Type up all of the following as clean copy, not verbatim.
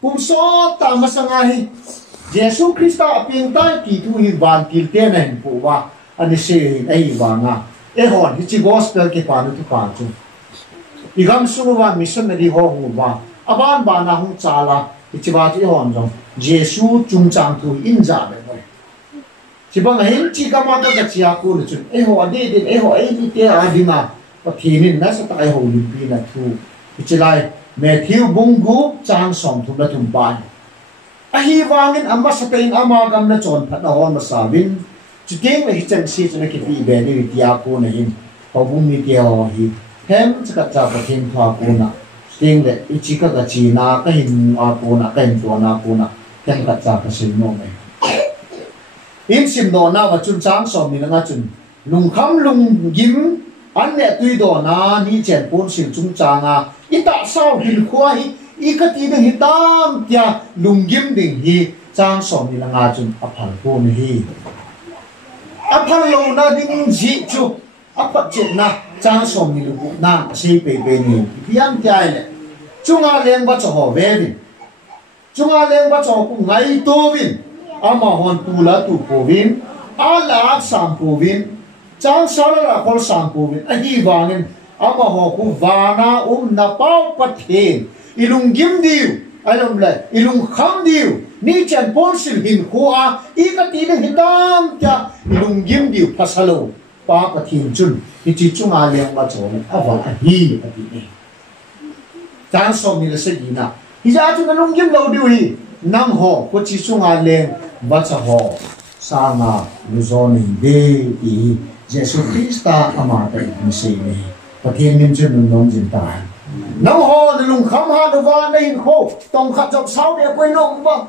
pum so ta masangai Yesu Krista aping tai ki tu hi van til te nen pu wa ani se ei wa nga e hon hi chi gospel ke pa nu tu pa chu igam su wa missionary ho hu wa aban ba na hu cha la hi chi wa ti hon jong Yesu chung chang tu in ja be bo chi ba hin chi ka ma ta chia ku lu chu e ho ade de e ho ei ti te a di ma pa thi nin na sa tai ho li pi na thu hi chi lai Matthew bungu chang som thu na thum pa ahi wangin amma satain ama gam na chon phat na hon ma sabin chuteng le hichang si chuna ki bi be ni tia ko na hin ko bung ni tia ho hi hem chaka cha pa thim pha ko na teng le ichi ka ga chi na ka hin a ko na ka hin to na ko na teng ka cha ka sin no me in sim do na wa chun chang som ni nga chun lung kham lung gim an ne tui do na ni chen pon sim chung changa ita sao hin khwa hi ikati de hitam tia lunggim ding hi chang som ni langa chun aphal ko ni hi aphal lo na ding ji chu aphat chet na chang som ni lu na sei pe pe ni pian tia le chunga leng ba cho ho ve ni chunga leng ba cho ku ngai to win ama hon tu la tu po win ala sam po win chang sala la kol sam po win a hi wangin ama ho ku wana na pau pathen ilung gim diu alom la ilung kham diu ni chan pon sil hin khuwa ikati ne hitam kya ilung gim diu phasalo pa pathin chun hi chi chunga leng ba chon awa hi ati ne tan som ni le se dina hi ja chu lung gim lo diu hi nam ho ko chi chunga leng ba cha ho sa nga lu zon ni de i Jesu Krista ama ta ni se ni pathin nim chun nom jin ta nấu ho thì lùng khăm ha đồ va đây khô tông khát dọc sáu để quay nông vâng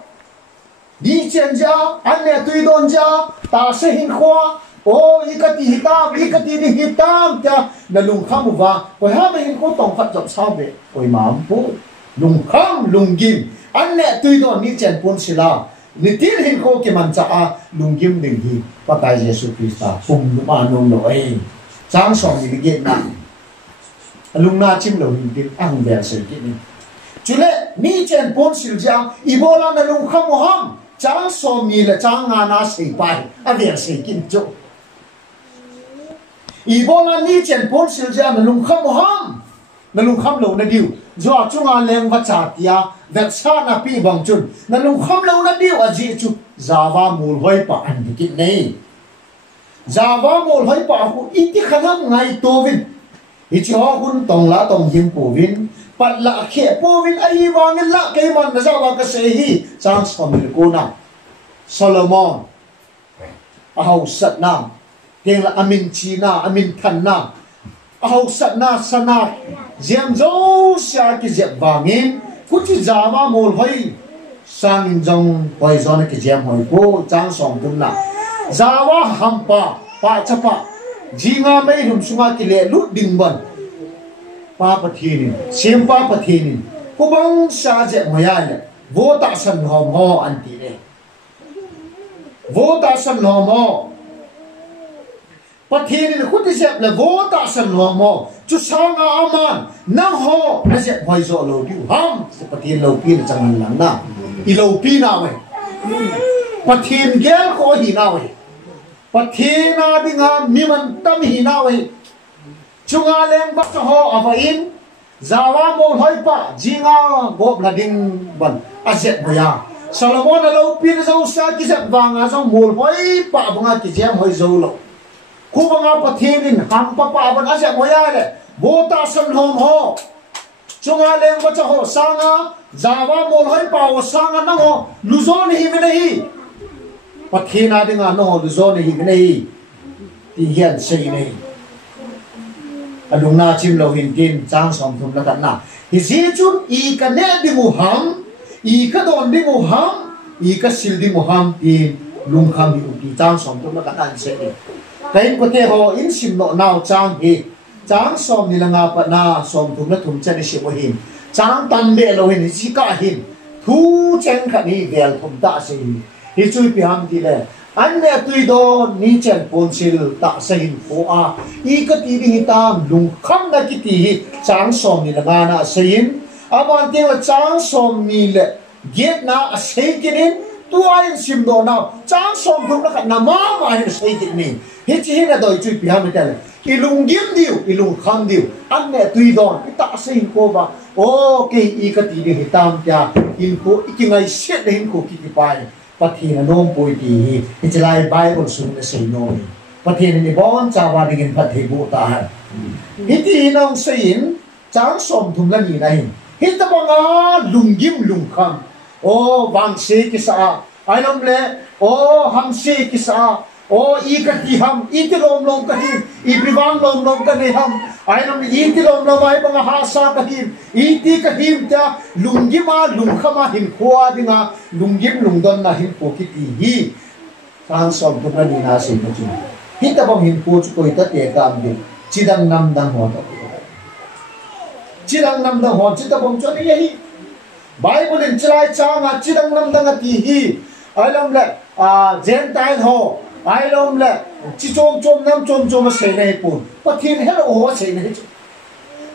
đi trên giá anh này tùy đồn giá ta sẽ hình khoa ô ikati đi hitam cha là lùng khăm một va quay ha bên khô tông khát dọc sáu để quay mám phụ lùng khăm lùng kim anh này tùy đồn đi trên pôn sila ni tin hình khô cái màn cha lùng kim đừng hi và tại Giêsu Christa cùng lúc mà nông nổi sáng sòng thì cái nặng lung na chim lo hin tin ang ver se ki ni chule ni chen pon sil ja ibola na lung kham ham cha so mi la cha nga na se pai a ver se kin jo ibola ni chen pon sil ja na lung kham lo na diu jo chunga leng wa cha tia that sa na pi bang chun na lung kham lo na diu a ji chu zawa mul hoi pa an ki nei zawa mul hoi pa ku iti khanam ngai to vin ichi ho kun tong la tong him pu vin pat la khe pu vin ai wangin la ke man na zawa ka se hi chang som ni ko na Solomon a hau sat na teng la amin chi na amin than na a hau sat na sana jem zo sha ki je wangin ku chi zawa mol hoi sang in jong hoi zon ki jem hoi ko chang som dum na zawa hampa pa chapa jinga mai rum sunga ki le lut ding ban pa pathinin sem pa pathinin ko bang sa je moya le vo ta san hom ho an ti le vo ta san hom ho pathinin khu ti sep le vo ta san hom ho chu sanga aman na ho na je hoi zo lo diu ham se pathin lo pi na chang lang na I lo pi na we pathin gel ko hi na we pathina dinga miman tam hi na we chunga leng ba cho ho avain zawa mo hoi pa jinga go blading ban azet boya Solomon lo pin zo sa ki zat wanga zo mol hoi pa banga ki jam hoi zo lo ku banga pathinin ham pa pa ban azet boya le bota san hom ho chunga leng ba cho ho sanga zawa mo hoi pa o sanga na ho luzon hi me nahi pathina dinga no lu zone hi nei ti hian sei nei alung na chim lo hin tin chang som thum la na hi ji chun I ka ne di mu ham I ka don di mu ham I ka sil di mu ham ti lung kham hi ti chang som thum la na se ni kain ko te ho in sim no naw chang hi chang som ni la nga pa na som thum la thum cha ni se mo hin chang tan be lo hin si ka hin thu chen kha ni vel thum ta se hi chui pi ham ti le an ne tui do ni chen pon sil ta sein ko a I ka ti ding tam lung kham na ki ti chang som ni la na sein aman te la chang som ni le get na a shaking tua in sim do now chang som thum la na ma ma hin shaking ni hi chi na doi chu pi ha me ta ilung gim diu ilung kham diu an ne tui don ta se ko ba o ke I ka ti ni tam kya in ko ikingai set hin ko ki pai pathi na nom poi ti hi chlai bible sun na sei no pathi ni bon cha wa dingin pathi bu ta hi ti nong sein chang som thum la ni na hin hi ta ba lung gim lung kham o bang se ki sa ai nom le o ham se ki sa o I ka ti ham I ti lom lom ka hi I privang lom lom ka ne ham ai nom I ti lom lom ai bang ha sa ka hi I ti ka him ta lunggima lungkhama hin khwa dinga lunggim lungdon na hin po ki ti hi sang som tu na ni na se na chu hi ta bang hin po chu ko ta te ka am di chidang nam dang ho ta chidang nam dang ho chi ta bang chu ni hi bible in chai cha nga chidang nam dang ti hi ai nom le gentile ho ai lom le chi chom chom nam chom chom se nei pun pathin hello ho se nei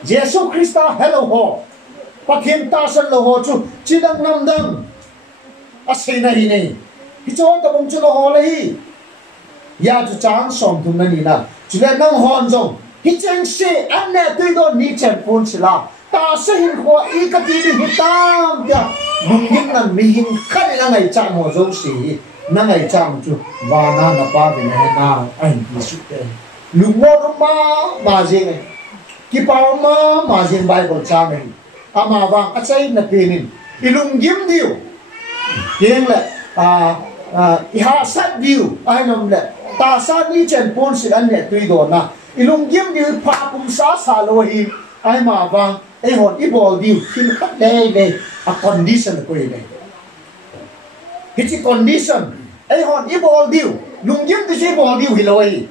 Jesus Christa hello ho pathin ta san lo ho chu chi dang nam dang a se nei nei hi chom ta bong chu lo ho le hi ya chu chang som thum na ni na chu le nang hon jong hi chang se an ne tui do ni chen pun sila ta se hin ho I ka ti ni tam ya mung hin nan mi hin khan na ngai cha mo zo si na ngày chăm chú và na ba về này na anh đi xuất thế lúc mà gì này cái bao mà gì bài của cha mình mà vàng cái xây là tiền này ilung gim điều tiền là ha sát điều ai làm là ta sát đi trên pon sự anh này tùy đồ na ilung gim điều pa cũng sa lôi ai mà vàng ai hồn ít bol điều khi khắc đây condition của này cái condition ai hòn ít bol điêu lùng kiếm thì chỉ bol điêu thì lôi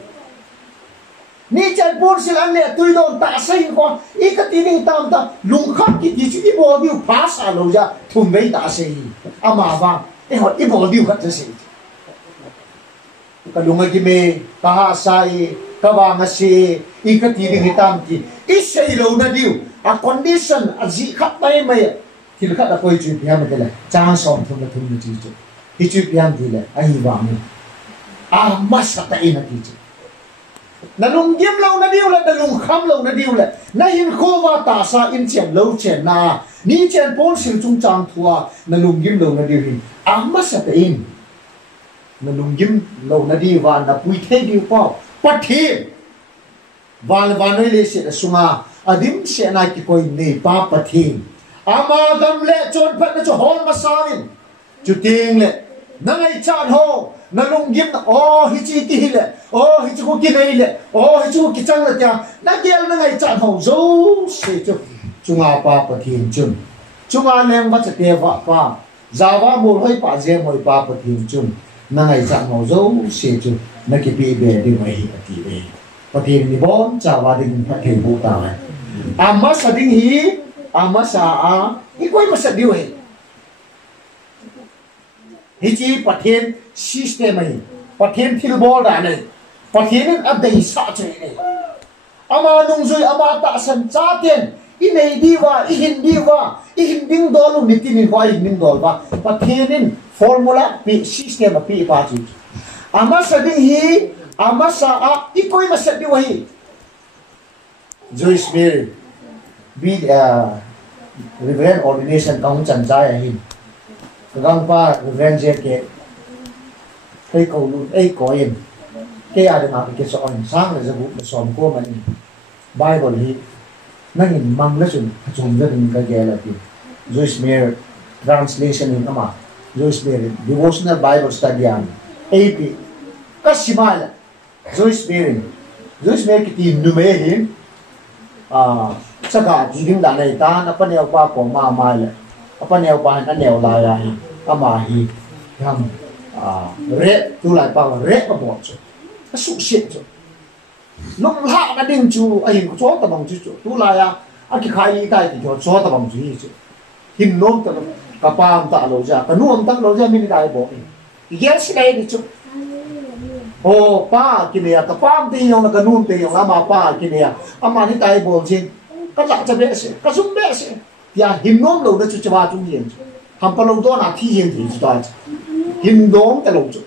ni chân buôn xin anh nè tôi đồn tạ xây con ít cái tiếng tam ta lùng khắp cái gì chỉ ít bol điêu phá xả lầu ra thùng mấy tạ xây mà vàng ai hòn ít bol điêu khắp cho xây cái lùng cái mê ta ha sai ta vàng cái xây ít cái tiếng tam thì ít xây lầu na điêu condition gì khắp đây mày thì khắp là coi chuyện nhà mình cái này trang sòng thùng là thùng gì chứ hi chu pian di le ai wang masata ina ti na lung gim lo na diu le na lung kham lo na diu le na hin khowa ta sa in chen lo chen na ni chen pon sil chung chang thua na lung gim lo na diu hin masata in na lung gim lo na diu wa na pui the diu pa pathi wal noi le se sunga adim se na ki koi ne pa pathi ama dam le chon phat na cho hon ma sawin chu ting le na ngai chan ho na lung gim na hi chi ti hi le hi chu ko ki nei le hi chu ki chang la cha na gel na ngai chan ho zo se chu chunga pa pathin chun chunga leng ba cha te wa pa zawa mo hoi pa je moi pa pathin chun na ngai chan ho zo se chu na ki pi be di mai ti be pathin ni bon cha wa ding pathin bu ta amma sa ding hi amma sa i koi ma sa diu he hichi pathen system ai pathen thil bol da nei pathen a dei sa chei nei ama nung zui ama ta san cha ten i nei di wa i hin ding dol ni tin ni wa i ning dol ba pathen formula pi system pi pa chu ama sa ding hi ama sa a i koi ma sa di wa hi Joyce Mary be reverend ordination kaung chan chai hin gang pa reverend je ke kai ko lu ai ko in ke a de ma ke so on sang le zabu som ko man bible hi nangin mang la sun chung da ding ka ge la ti Joyce Meyer translation in ama Joyce Meyer devotional bible study an ap kasimala Joyce Meyer ki ti nu me hin saka ding da nei ta na pa ne pa ko ma mai le apa neo pa na neo la ya hi ama hi ham re tu lai pa re pa bo chu a su shit chu lung ha na ding chu a hin ko ta bang chu tu la ya a ki khai tai ti cho ta bang chu hi chu hin nom ta ka pa ta lo ja ka nuam ta lo ja mi ni dai bo hi yes nei ni chu o pa ki ne ka pa ti yong na ka num te yong ama pa ki ne ama ni dai bo jin ka la cha be se ka sum be se ya him nom lo na chu chawa chung yin ham pa lo do na thi hiền thì ta hin dong ta lo chu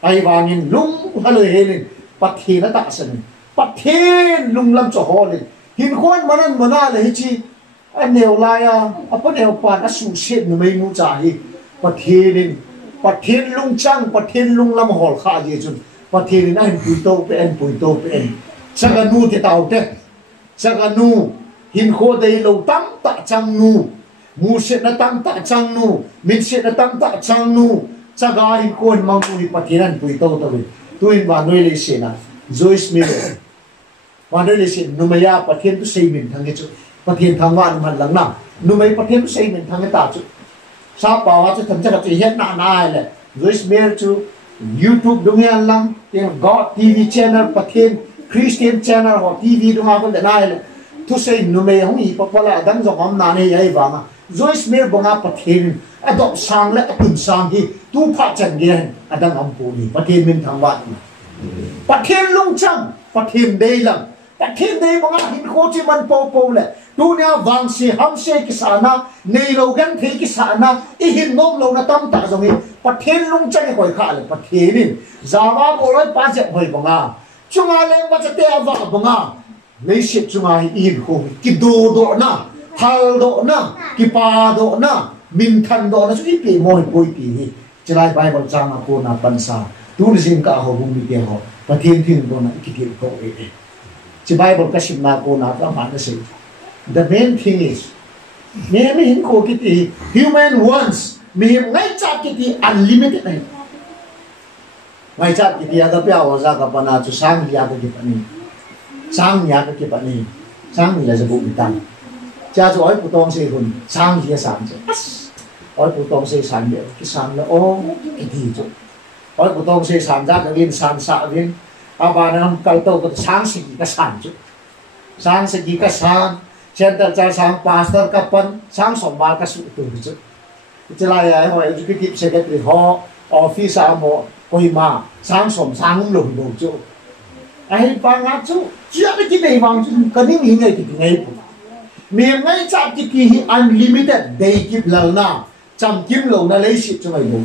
ai wangin lung hale helin pathi na ta san pathin lung lam cho ho le hin khon manan mana le hi chi aneu laya apa neu pan asu shet nu mai mu cha hi pathin lung chang pathin lung lam hol kha je chun pathin na hin pui to pe en chaga nu te tau te chaga nu hin kho dei lo tam ta chang nu mu shet na tam ta chang nu min shet na tam ta chang nu chaga hin kon mang tu hi pathin an pui to to tuin wa noi le se na Joyce Miller wa noi le se nu maya pathin tu sei min thang ge chu pathin thang wan man lang na nu mai pathin tu sei min thang ge ta chu sa pa wa chu tham cha chu het na na le Joyce Miller chu YouTube dung yan lang tiếng God TV channel pathin Christian channel hoặc TV dung ha ko le na le tu sei nu mai hong hi pa pala dang zo ham na ne ai wa ma Joyce Miller bonga pathin adop sang le apun sang hi tu pha chan ge adang am pu ni pathin min thang wan pathin lung chang pathin dei lang pathin dei bonga hin kho chi man po le tu nya wang si ham se ki sana nei lo gan the ki sana I hin nom lo na tam ta zong hi pathin lung chang hoi kha le pathin zawa bo loi pa je hoi bonga chunga leng wa cha te wa bonga nei se chunga hi in kho ki do na hal do na ki pa do na min than do na chu pi moi poi pi hi chilai bible chang ma ko na pan sa tu ni sin ka ho bum mi ke ho pathin thin do na ki ti ko e chi bible ka sim na ko na ka man na se the main thing is me hin ko ki ti human wants me ngai cha ki ti unlimited nai ngai cha ki ti aga pya wa za ka pa na chu sang ya ka ki pa ni sang ya ka ki pa ni sang ni la za bu mi tang cha chu oi pu tong se hun sang ji sang che oi pu tong se sang de ki sang la o ki ti chu oi pu tong se sang ja ka vin sang sa vin aba nam kal to ko sang si ka sang chu sang si ka sang center cha sang pastor ka pan sang som ba ka su tu chu chila ya ho executive secretary ho office a mo Kohima sang som sang lo lo chu ai pa nga chu chia cái này vàng chu ka ning hi ngai ki ngai pu me ngai cha ki hi unlimited day kip lo na cham kim lo na lấy shit cho mày lo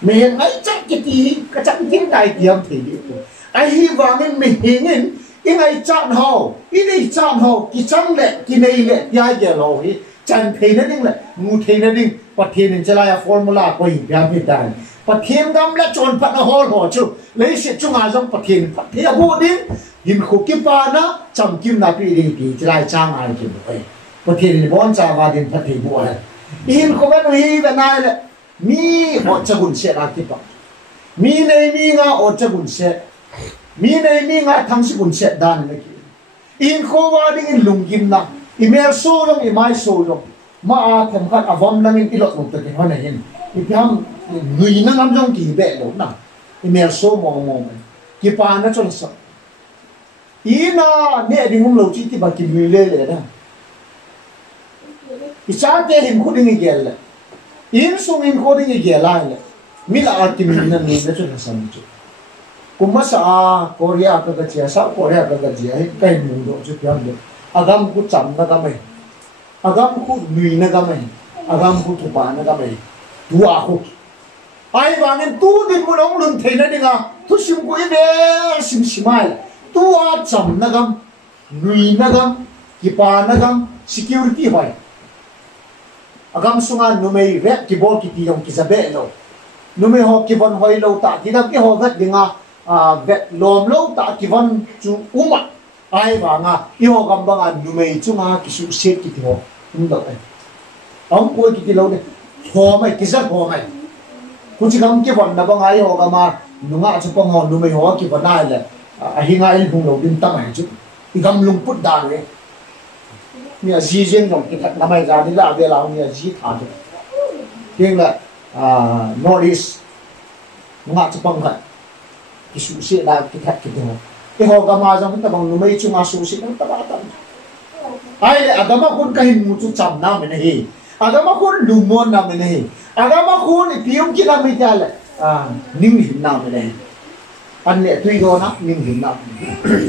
me ngai cha ki ka cham kim dai tiam thì ai hi vàng me hingin ingai chan ho ini chan ho ki chang le ki nei le ya ye lo hi chan the na ding le ngu the na ding pathin in chala ya formula ko hi ya bi dai pathin gam la chon phat na hol ho chu lấy shit chu nga jong pathin the bu din hin khu ki pa na cham kim na pi ri ti chala chang ai chu ai pathin ni bon cha wa din pathin bu ai in ko ba hi ba nai le mi ho cha gun se la ki pa mi nei mi nga o cha gun se mi nei mi nga thang si gun se dan le ki in ko wa ding in lung kim na I mer so long I mai so long ma a them khat avom lang in ilot mong te hona hin I piam ngui na ngam jong ki be lo na I mer so mo ki pa na chon sa ina ne ding ngum lo chi ti ba ki mi le le na I cha te him khu ding gel le in sung in khu ding gel la le mi la a ti mi na ni na chon sa mu chu kuma sa Korea ka chia sa Korea ka chia kai mu do chu piam do agam ku cham na gamai agam ku nui na gamai agam ku thupa na gamai tu a khu ai wanen tu din mu long lun theina dinga tu sim ku ine sim simai tu a cham na gam nui na gam ki pa na gam security hoi agam sunga numei re ki bol ki ti yong ki zabe lo numei ho ki von hoi lo ta ki da ki ho gat dinga vet lom lo ta ki von chu uma ai wa nga I ho gam ba nga numei chu nga ki su se ki ti ho do ai ang ko ki ti lo de ho mai ki za ho mai ku chi gam ki von na ba nga I ho ga ma nu nga chu pong ho numei ho ki von na le a hi nga I hung lo din ta mai chu I gam lung put da le mi a ji jeng dong ki that na mai za ni la be la mi a ji tha de keng la northeast nga chu pong ka ki su se la ki that ki ho I ho ga ma jang ta bang numei chu nga su se ta ba ta ai le agama kun kahin mu chu cham na me hi agama kun lumon na me hi agama kun ipium ki na me ta le ning hin na me hi an le tui go na ning hin na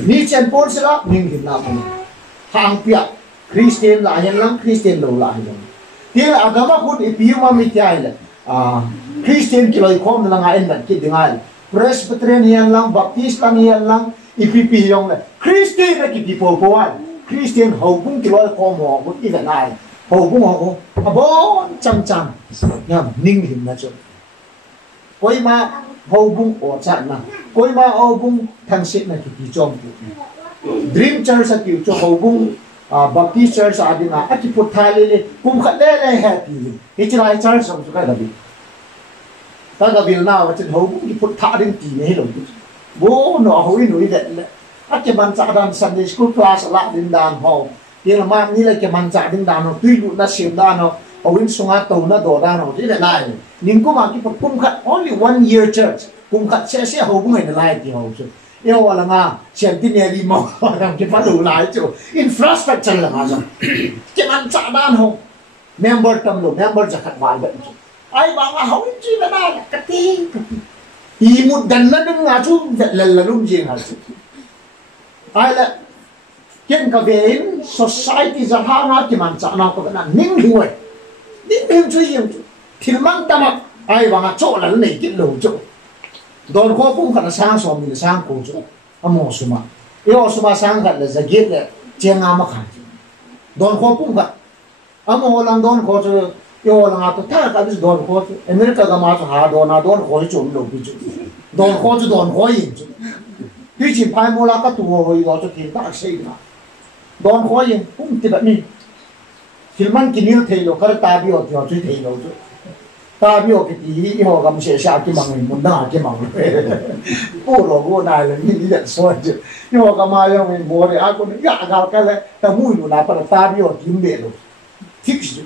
ni chen pon se la ning hin na me hang pia Christian la yan lang Christian lo la yan tiếng agama khut ipiuma mi tiai le Christian kiloi khom la nga en man ki dingai Presbyterian lang Baptist lang yan lang ipipi yong le Christian la ki pipo poan Christian ho bung kiloi khom ho bung i nai ho bung ho abon cham cham yam ning him na chu koi ma ho bung o cha na koi ma ho bung thang sit na ki pi chom Dream Church at you ho bung Baptist Church adi na at put thali kum khat le happy Hitchai Church som su ka da bi ta da bil na wa chen ho bung ki put tha ding ti ne lo bo no ho ni nu de le at ke man cha dan Sunday school class la din dan ho ye la ma ni le ke man cha ding dan no tui lu na sim dan no awin sunga to na do dan no ti de lai ning ko ma ki put kum khat only 1 year church kum khat se ho bung ne lai ti ho chu yêu là nga xem tin này đi mò làm cái phát đủ lại chỗ infrastructure là nga cái ăn chả đan không member tâm luôn memberจะขัดวายแบบไอ้บางว่าเขาจีนได้กะทิอีมุดดันนั่นงาชูละลุ่มจริงฮะไอ้ละเกี่ยงกับเอง society จะหางาที่มันจะนำกับนั้นนิ่งหิวนิ่งหิวช่วยยังที่มันตั้งไอ้บางว่าโจละนี่กินหลูโจโดนข้อพุ่งขันสร้างสมมีสร้างกูจุอโมสุมาเออสุมาสร้างกันเลยจะเกิดเลยเจียงอามาขันโดนข้อพุ่งกันอโมลังโดนข้อจุเออลังอาตุท่ากันจะโดนข้อจุอเมริกาก็มาจะหาโดนข้อจุหลงไปจุโดนข้อจุโดนข้อยิงจุที่จีนพายโมลาก็ตัวหอยเราจะกินตักเสียนะโดนข้อยิงพุ่งติดแบบนี้ที่มันกินนิ้วเทโลก็ตาบิโอที่เราช่วยเทโลจุตาบิโอกิตีอีหัวกำเสียชาที่มังเลยมุนหน้าที่มังเลยพูดหลอกพูดนายเลยนี่เด็ดสวยจุอีหัวกำมายังเป็นบัวเลยอาคนอยากเอากันเลยแต่มุ่ยอยู่นะปะตาบิโอกินเด็ดเลยทิกจุ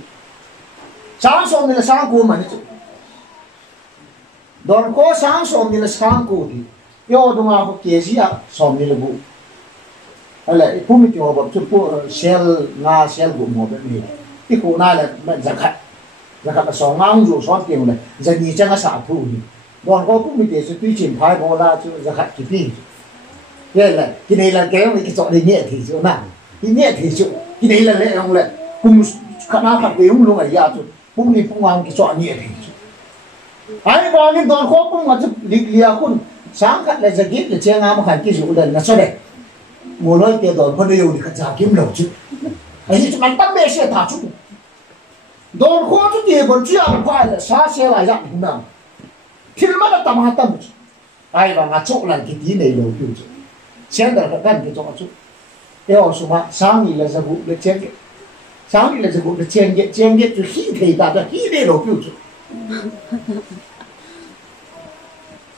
สางสมนี่ละสางกูมันจุโดนโคสางสมนี่ละสางกูดิยอดงาพวกเกจิอะสมนี่ละบุอะไรผู้มีตัวแบบชุดพวกเชลงาเชลบุหมดแบบนี้ที่กูน่าเลยมันจะขัดนะครับสองงางอยู่ซ้อนเกี่ยวเลยจะมีจังกระสาผู้นี่โดนเขาผู้มีตัวชุดที่จีนพายโบราณจะขัดกี่ปีเนี่ยแหละที่นี่ละแกงมันกิจวัตรเนี่ยที่จุนั่นที่เนี่ยที่จุที่นี่ละเรื่องเลยกุมขณะขัดเลี้ยงลงไอ้ยาจุผู้มีผู้วางกิจวัตรเนี่ยที่จุไอ้บอลนี่โดนเขาผู้มาจะเลี้ยคุณสางขัดเลยจะกินเลยเชียงงามขัดกิจวัตรเลยนะใช่ไหมมัวน้อยเกี่ยวโดนคนเดียวนี่ก็จะกินเหล่าจุไอ้ที่มันตั้งเบสเสียถาจุโดนข้อจุดเดียวบนเชือกควายเลยซาเสียหลายอย่างนั่งที่มันจะทำให้ตั้งไอ้บางอาชุกหลังกินที่ในโลกอยู่จุเช่นเดียวกันกิจวัตรจุเออสมมติสามีเลยจะบุกเลยเชียงสามีเลยจะบุกเลยเชียงจุดที่ที่ตาจะที่ในโลกอยู่จุ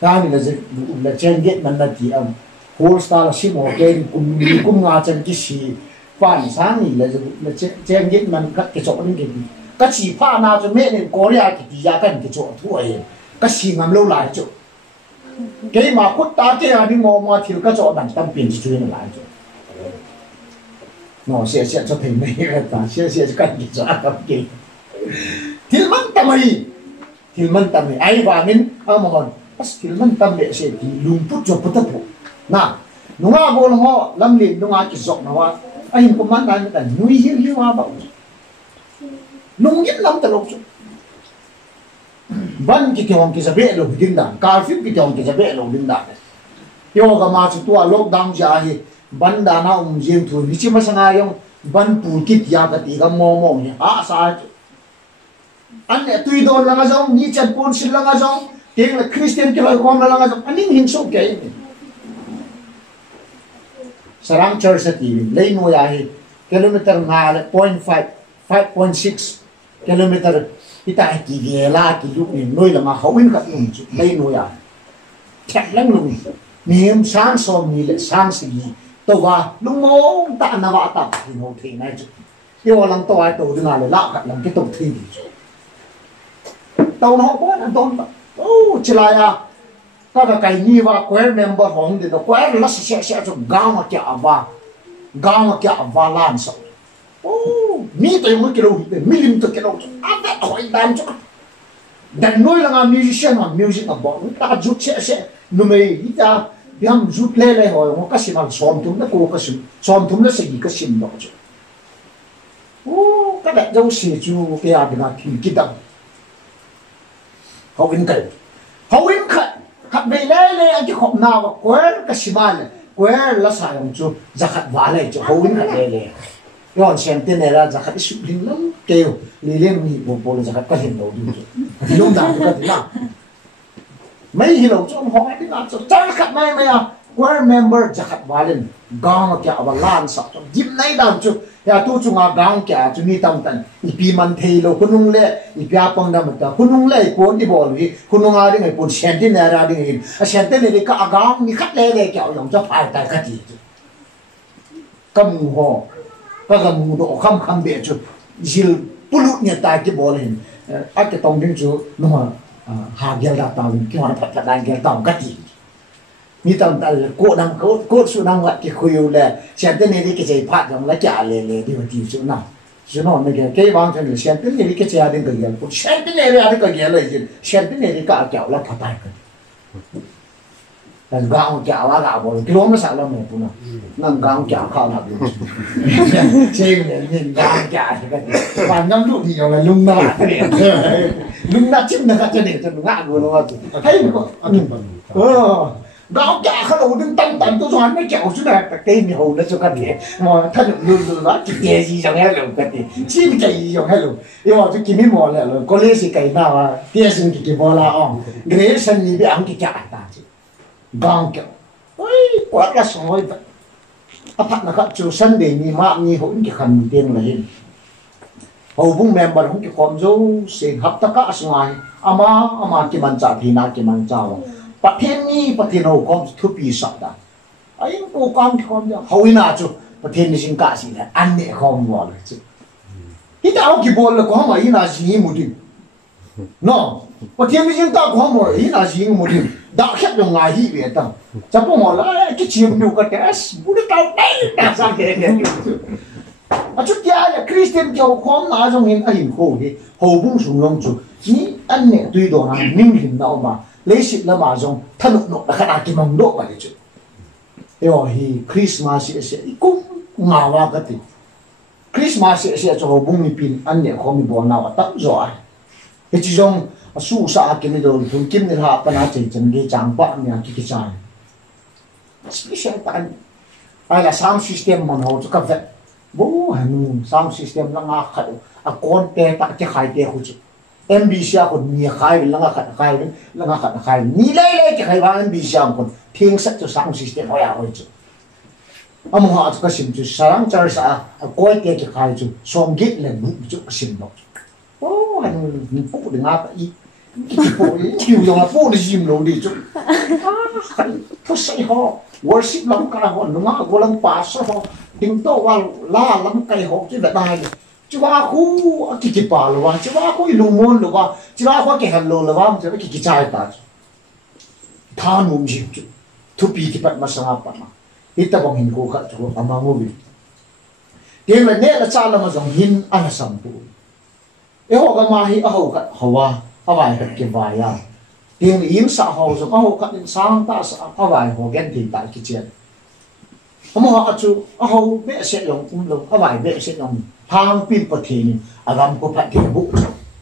สามีเลยจะบุกเลยเชียงมันนั่นที่โฮสตาร์ชิมโอเกนกุมงาจันกิชีฝ่ายสามีเลยจะบุกเลยเชียงมันก็กิจวัตรนี่กินก็ชีพานาจะเมื่อเนี่ยกอริยากิติยากันกิจวัตรทั่วเองก็ชีงามเล่าหลายจุเกี่ยมาคุดตาเจ้าดิมอมาที่ก็จะดันตั้งเปลี่ยนชีวิตหลายจุno เสียจะถึงไม่ได้แต่เสียจะกันกิจวัตรกับเกี่ยที่มันทำไมไอ้บ้ามินเอามาก่อนที่มันทำเนี่ยเสียที่ลุงพูดจบพูดปุ๊บน่ะนุ่งอาโบลงอ่ะลำเลียงนุ่งอากิจวัตรนะว่าไอ้คนมันนั่นแต่นุ่ยหิ้วมาบ่นุ่งยิ่งลำตลกจุบันกิจวัตรกิจเบะลงดินด่านการฟิวกิจวัตรกิจเบะลงดินด่านโยกมาจุดตัวโลกดังจ่าฮีบันดานาเยี่ยมทุนวิจิมาสังายงบันปูกิจยากติกับมองเนี่ยสายอันเนี่ยตุยโดนลังอาจงนี่จัดปูนสิลังอาจงเก่งเลยคริสเตียนเกี่ยวกับความลังอาจงอันนี้หินสุกแก่สร้างเชิร์ชตีเลยโนยาฮีกิโลเมตรงาเลย 5.6 กิโลเมตรที่ตายกี่เวลากี่ยุคนี่น้อยละมาเขาวิ่งกับลุงจุดเลยโนยาแข็งแรงลุงมีมสร้างสมมีเลยสร้างสิ่งตัวลุงโง่ตานาวตับที่โนทีนั่นจุดที่ว่าลังตัวตัวดึงอะไรละกับลังที่ตัวทีจุดตัวน้องก็นั่นตัวโอ้ชิลายาก็จะไก่ยี่ว่าแควร์เมมเบอร์ของเด็กแควร์ลัสเสียจุดก้าวมาเกี่ยวว่าล้านสองโอ้มีตัวยังไม่กิโลมิลลิมตัวกิโลอันนั้นหอยดำจุดดันน้อยละงามิวสิชันว่ามิวสิกบอกตาจุดเสียนุ่มเลยที่ตายังจุดเล่หอยมันก็สิมันซ้อมทุ่มแล้วกูก็สิซ้อมทุ่มแล้วสิ่งก็สิมดอกจุด cái đại dâu xì chú cái à đừng thì kí tâm hậu in khẩn khát về lê anh cái khổng nào mà quên cái xí mai này quên là sai ông chú ra khát vả lại chú hậu in khát lê yon xem tên này là ra khát sụp linh lắm kêu lì lên nhị bộ là ra khát cái hình đầu đi thì lúc nào cũng cái nào mấy hiểu cho ông hỏi cái nào cho chắc khát này mày à quên member ra khát vả lên gang kia vào lan sọ trong dịp này đào chú ya tu chung gang kia chú ni tam tan ipi man thei lo kunung le ipi apang da mata kunung le pon di bol vi kunung a ding pon senti na ra ding a senti ne ka gang ni khat le kia yong cho phai tai ka ti kam ho ka gam do kham be chu jil pulut nya ta ki bol hin a ke tong ding chu no ha gel da ta ki ho na phat da gel ta ka ti ni tam ta ko dang ko su dang wat ki khuyu le senti ne ki chei phat jong la cha le di ti chu na chứ nó này cái vang cho người xem tính này cái chia đến cái gì cũng xem tính này ra cái gì là gì xem tính này cái kẹo là thật tài cái gạo kẹo là gạo bồi cái lúa nó sao lắm này cũng nâng gạo kẹo không làm được xem này nhìn gạo kẹo cái và ngâm rượu thì nhiều là lung na chim là cho để cho nó ngã rồi nó thấy không gạo kẹo không đủ đứng tâm tôi nói mấy kẹo chứ là cái này hồn nó cho cái gì mà thân luôn nó chỉ cái gì trong hết luôn cái gì chim cái gì trong hết luôn nhưng mà tôi kiếm mấy món là có lẽ sẽ cái nào à tiếc xin cái món là ông cái sân gì bị ông cái chả ta chứ gạo kẹo ôi quá là sôi vậy à phát là các chủ sân để mi mạ mi hỗn cái khăn tiền là hết hầu vùng member không cái con dâu sẽ hấp tất cả ngoài ama cái bàn chả thì na cái bàn chảประเทศนี้ประเทศเราก็ทุบปีสัตว์ไอ้พวกการที่เขาเนี่ยเขาวินาจูประเทศนี้สิงกาสิเนี่ยอันนี้เขาไม่ว่าเลยจูที่แต่เอากี่บอลเลยก็เขาไม่ยินาสิงมุดิเนาะประเทศนี้สิงกาเขาไม่ยินาสิงมุดิด่าแค่ยังไงที่เบียดตั้งจะพูดว่าแล้วที่เชียร์ดูกันแต่บุรุษเก่าเต้แต่สังเกตเนี่ยอาจุดยาเนี่ยคริสเตียนเจ้าของน่าจะเห็นไอ้หินโค้งที่หัวบุ้งสูงลงจูนี่อันนี้ตุยโดนนิ่งหินเอามาlấy xịt là mà dùng thân nộ là khả năng cái mong độ vậy chứ, rồi thì Christmas sẽ cũng ngào vào cái gì, Christmas sẽ cho bung mi pin anh nhẹ không mi bỏ nào tắt rồi, cái chỉ dùng su sa cái này rồi thùng kim này họ bên trên chân cái trang bạc nhà cái trái, special tan, ai là sound system mà họ cho các vật, bố hành sound system là ngã khẩu, con tê tắc cái khai tê hụt MBCคนมีใครแล้วก็ใครแล้วก็ใครนี่เลยจะใครว่า MBCคนเพียงสักจะสร้างสิสเต็มไว้เอาไว้จุอ่ะมึงหาจุกสิมจุสร้างจาร์สอ่ะก้อยเกี่ยจะใครจุส่งกิจเลยมึงจุกสิมบอกโอ้ยมึงพูดงาไปอีกพูดคิวยังพูดในจิมเราดีจุใครเขาใส่ห่อ worship ลำกายห่อหนุ่มก็ลำป่าซะห่อถึงโตว่าล่าลำไก่ห่อจะแบบได้chứ ba khu kiki pa lo wa chứ ba khu ilumon lo wa chứ ba khu ke hallo lo wa chứ kiki chai ta than mum ji chu thu pi ki pat ma sanga pa ma ita bang hin ko kha chu ama ngo bi ke la ne la cha la ma jong hin ala sam pu e ho ga ma hi a ho ka hawa awai ka ke wa ya tiếng im sa ho so ho ka in sang ta sa awai ho gen ti ta ki chen mo ha chu a ho be se long lo awai be se long hàng pinประเทศอารามก็ประเทศบุ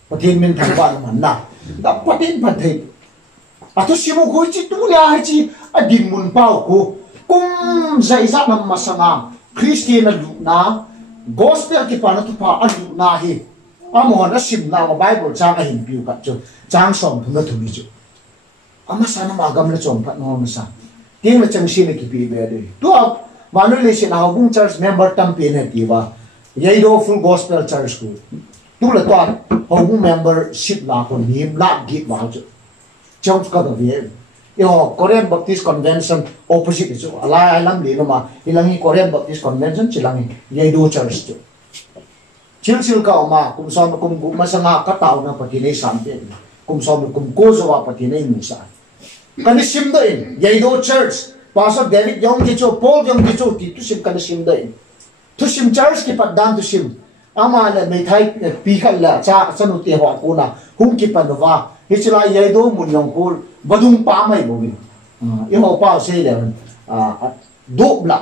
ประเทศมันทางบ้านมันนะแต่ประเทศอ่ะทุกสิ่งมันคุยจีตัวเนี่ยให้จีอดีตมุนเป้ากูกุมใจจะนำมาสร้างคริสเตียนลูกนะกอสเปลที่ปานัตุพาอันลูกนะฮีอ่ะมองนะสิมนะว่าไบเบิลจ้างให้พิวกับจูจ้างส่งทุนทุนจูอ่ะมาสร้างมากำลังจงพัดน้องมาสร้างเรื่องละจังสิ่งที่พิวเบอร์เลยตัววันนี้เลยสินะบุ้งเชิร์ชเมมเบอร์ตั้มเป็นอะไรที่ว่ายัยโดฟูลกอสเปลเชิร์ชกูตัวละตัวเขาบุ้งเมมเบอร์ชิปลาคนนี้ลากิบว่าจูเจ้าก็ต้องเวียนอีหอ Korean Baptist Convention opposite จูอะไรลังเลี้ยงมาอีหลังนี้ Korean Baptist Conventionจิหลังนี้ยัยโดเชิร์ชจูชิลก็ออกมาคุมซ้อมคุมมาสง่าก็เต่านะปฏิเนสามเป็นคุมซ้อมคุมโกโซวาปฏิเนมุสานกันซิมด้วยยัยโดเชิร์ชภาษาเดวิดยองกิโจพอลยองกิโจที่ทุสิมกันซิมด้วยทุสิมเชิร์ชที่ปัดดันทุสิมอามาเลยไม่ไทยปีขันละจ้าสนุติหัวกูนะหุ่นกิปันว่าฮิจลายยัยโดมุนยองกูบัดุงป้าไม่บ่มีอีหัวป้าเสียเลยดูบละ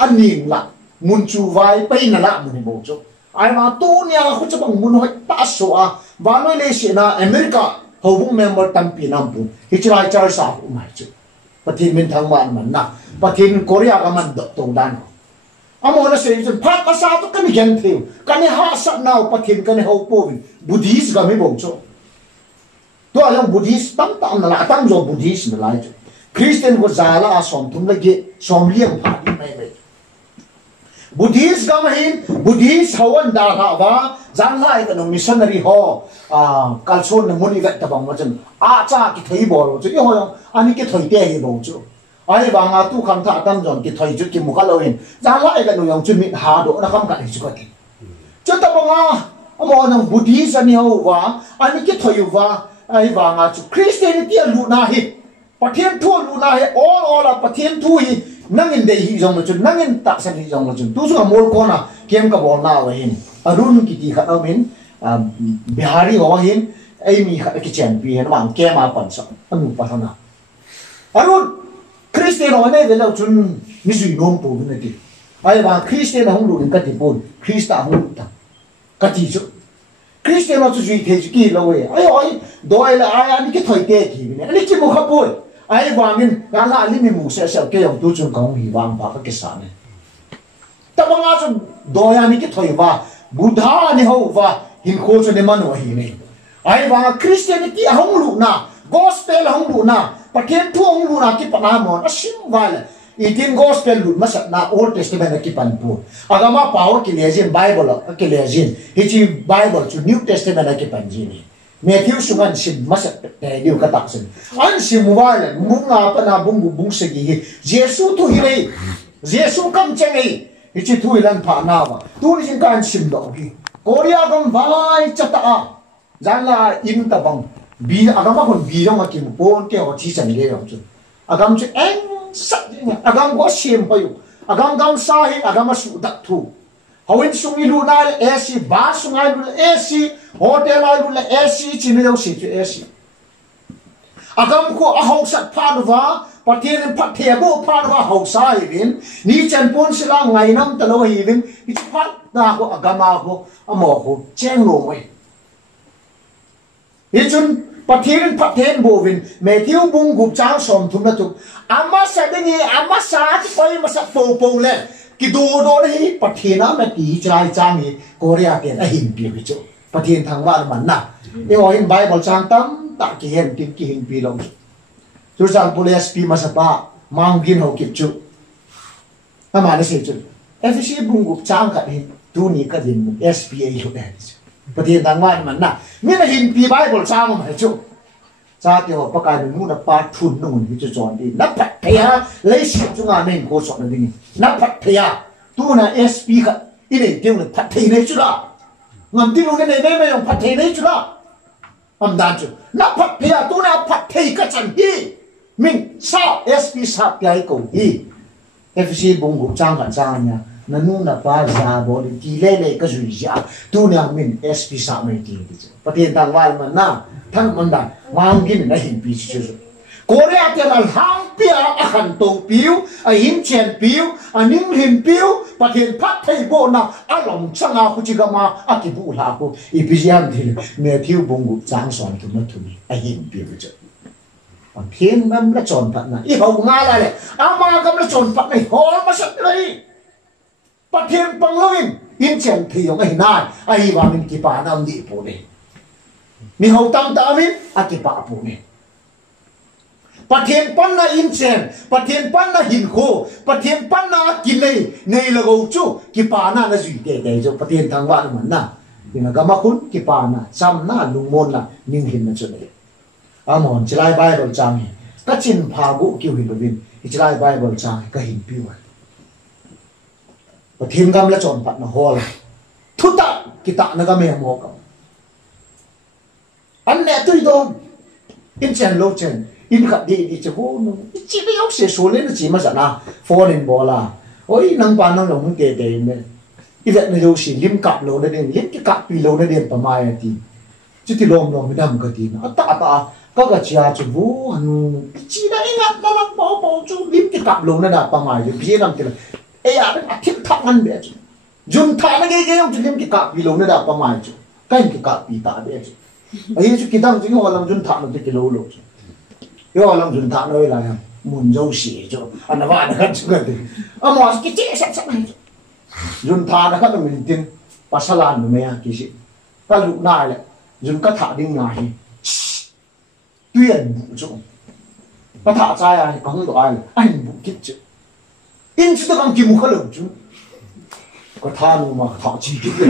อันนิ่งละมุนจูไว้ไปนั่นละมุนบ่จุ ai mà tu nia khu cho bằng muốn hỏi ta số à và nói lấy gì na America hầu bung member tampi nam pu hi chai char sa mai chu pathin min thang man man na pathin Korea ka man do tong dan amo na se jun phat ka sa to kan gen thiu kan ha sa naw pathin kan ho po Buddhist ga me bo chu to ayong Buddhist tam tam na la tam zo Buddhist na lai chu Christian ko zala asom thum la ge som liang pha ni mai mai Buddhist ga mahin Buddhist hawan da ha wa zan lai ka no missionary ho kalson na muni vet ta bang ma chen a cha ki thei bo chu yo yo ani ki thoi te hi bo chu ai ba nga tu kham tha tam jon ki thoi chu ki mu ka lo hin zan lai ka no yong chu mi ha do na kham ka chu ka ti chu ta ba nga amo nang Buddhist ani ho wa ani ki thoi wa ai ba nga chu Christianity lu na hi pathian thu lu na hi all a pathian thu hi nangin de hi jong chu nangin ta san hi jong chu tu su mol ko na kem ka bol na wa hin arun ki ti kha min bihari ho hin ai mi kha ki chen pi hen wang ke ma pan sa anu pa na arun Christian ho ne de lo chun ni sui nom pu ne ti ai wa Christian hong lu ka ti pon Christa hong ta ka ti chu Christian ho chu ji the ki lo we ai doi la ai ani ki thoi te ki ne ani ki mo kha poi ai wangin ga la li mi mu se se ke yong tu chung kong hi wang pa ka ke sa ne ta ba nga chu doi ani ki thoi wa Buddha ni ho wa hin ko chu ne man wa hi ne ai wa Christianity hong lu na gospel hong lu na pathian thu hong lu na ki pa na mon a sim wa le itin gospel lu ma sa na Old Testament ki pan pu agama power ki lejin Bible ki lejin hi chi Bible chu New Testament ki pan ji ni Matthew sungan sim masa diu ka tak sin an sim wala munga pa na bung se gi Jesus tu hi Jesus kam cheng ei hi tu ilan pha na wa tu ni jin kan sim do ki Korea gam vai chata a janla in ta bang bi agama kon bi jong ki pon ke ho chi chan le yong chu agam che eng sat agam go sim pa yu agam gam sa hi agama su dak thu hawin sungi lu na le AC ba sungai lu AC hotel ai lu le AC chi me lo si chu AC agam ko a hong sat pha wa patien phat the bo pha wa hong sa hi bin ni chan pon sila ngai nam ta lo hi bin i phat na ko agama ko amo ko cheng lo we hi chun patien phat the bo bin me thiu bung gup chang som thum na tu ama sa de ni ama sa ti poi ma sa po po le ki do hi pathina ma ti chai chang hi Korea ke a hin pi chu pathin thang wa man na e o in Bible chang tam ta ki hen tin ki hin pi lo chu sang police pi ma sa pa mang gin ho ki chu ama na se chu FCC bung gup chang ka hin tu ni ka din SPA ho ne pathin thang wa man na mi na hin pi Bible chang ma chu cha ti ho pa ka ni mu na pa thun nu ni chu chon di na pat thea le si chu nga men ko so na ding na pat thea tu na SP ka i le teu le pat thei nei chu la ngam ti lu ne ne me yong pat thei nei chu la am dan chu na pat thea tu na pat thei ka chan hi min sa SP sa pai ko hi FC bung gu chang ka chang nya na nu na pa za bo li ti le le ka zui ja tu na min SP sa me ti ti patien tang wal man na thang man da mang gin na hin pi chu Korea te al hang pia a khan to piu a hin chen piu a ning hin piu patien phat thei bo na a long changa khu chi ga ma a ki bu la ko i pi jian thi me thiu bung gu chang son tu ma tu ni a hin pi bu chu on thiên ngam la chon phat na i ho nga la le ama gam la chon phat nei hol ma sat nei patien pang loin in chen thi yong ai nai ai wa min ki pa nam di po ne mi ho tam ta min a ki pa po ne patien pan na in chen patien pan na hin kho patien pan na ki nei la go chu ki pa na na zui te te jo patien thang wa man na ina ga ma kun ki pa na cham na lung mon la ning hin na chu ne amon chilai Bible chang hi ka chin pha bu ki wi bin chilai Bible chang ka hin pi wa patien gam la chon pat na hol thu ta ki ta na ga me mo ka an ne tu do in chen lo chen in khat di che bo no chi be yok se so le na chi ma sa na foreign bola oi nang pa nang lo mun ke te ne i vet ne lo si lim kap lo na den lim ki kap pi lo na den pa mai ti chi ti lom mi dam ka ti na ta ka ka chia chu bu han chi na ingat na lang bo chu lim ki kap lo na da pa mai bi nam ti e ya a thip thak an be chu Jun thả nó cái ông chúng cái cặp bị lâu nó đã bao mai chứ cái cặp bị ta đấy chứ ấy chứ kita chúng họ làm jun thả nó cái lâu lâu chứ họ làm jun thả nó là muốn dâu xỉ chứ anh nó vào nó chứ cái gì mà cái chết sắp này jun thả nó cái mình tin pasalan nó mày cái gì cái lúc này là jun cái thả đi ngay tuyển vụ chứ cái thả trai ai có không ai anh vụ kịp chứ in chứ tôi kim một cái lượng chứ có than mà thọ chi cái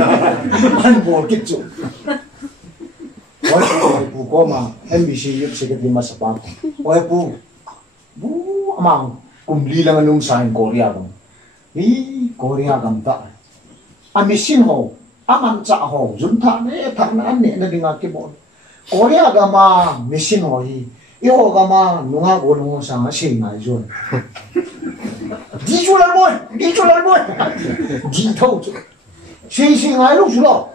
anh vô cái chỗ ôi phụ có mà NBC sẽ cái gì mà sắp ăn ôi phụ mà cùng đi là nông sản Korea không ý Korea cầm ta anh bị xin hồ anh trả hồ chúng ta này thằng anh này nó đi ngang cái bộ Korea cái mà bị xin hồ gì yêu cái mà nông nghiệp của nông sản sẽ ngay rồi đi chỗ làm bôi đi thâu chứ xin ngay lúc đó